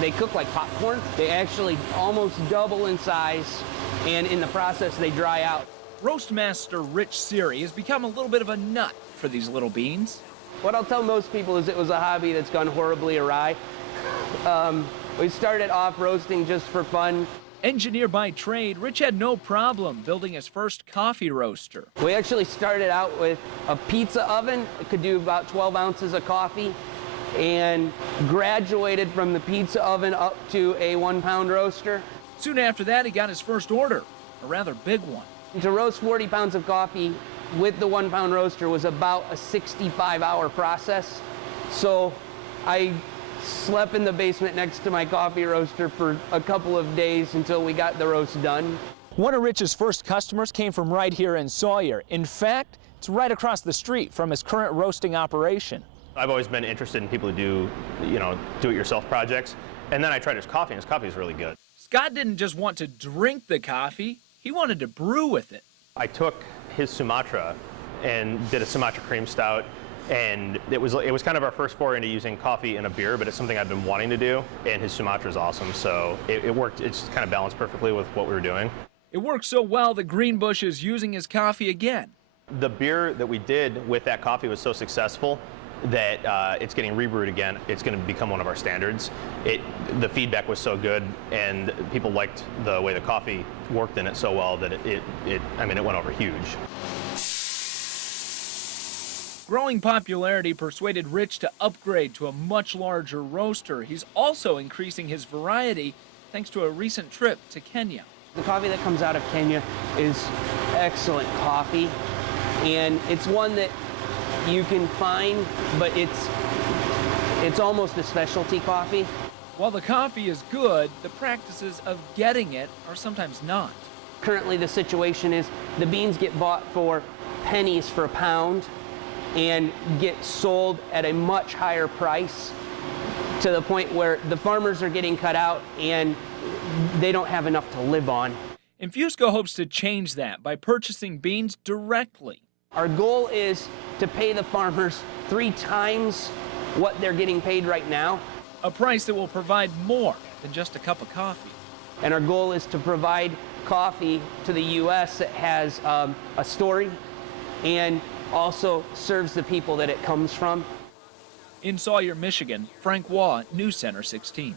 They cook like popcorn. They actually almost double in size, and in the process, they dry out. Roastmaster Rich Siri has become a little bit of a nut for these little beans. What I'll tell most people is it was a hobby that's gone horribly awry. We started off roasting just for fun. Engineer by trade, Rich had no problem building his first coffee roaster. We actually started out with a pizza oven. It could do about 12 ounces of coffee, and graduated from the pizza oven up to a 1-pound roaster. Soon after that, he got his first order, a rather big one. To roast 40 pounds of coffee with the 1-pound roaster was about a 65-hour process. So I slept in the basement next to my coffee roaster for a couple of days until we got the roast done. One of Rich's first customers came from right here in Sawyer. In fact, it's right across the street from his current roasting operation. I've always been interested in people who do, do-it-yourself projects. And then I tried his coffee, and his coffee is really good. Scott didn't just want to drink the coffee, he wanted to brew with it. I took his Sumatra and did a Sumatra cream stout, and it was kind of our first foray into using coffee in a beer, but it's something I've been wanting to do, and his Sumatra is awesome, so it worked. It's just kind of balanced perfectly with what we were doing. It worked so well that Greenbush is using his coffee again. The beer that we did with that coffee was so successful that it's getting rebrewed again. It's going to become one of our standards. The feedback was so good, and people liked the way the coffee worked in it so well that it went over huge. Growing popularity persuaded Rich to upgrade to a much larger roaster. He's also increasing his variety thanks to a recent trip to Kenya. The coffee that comes out of Kenya is excellent coffee, and it's one that you can find, but it's almost a specialty coffee. While the coffee is good, the practices of getting it are sometimes not. Currently the situation is the beans get bought for pennies for a pound and get sold at a much higher price, to the point where the farmers are getting cut out and they don't have enough to live on. Infusco hopes to change that by purchasing beans directly. Our goal is to pay the farmers 3 times what they're getting paid right now. A price that will provide more than just a cup of coffee. And our goal is to provide coffee to the U.S. that has a story and also serves the people that it comes from. In Sawyer, Michigan, Frank Waugh, News Center 16.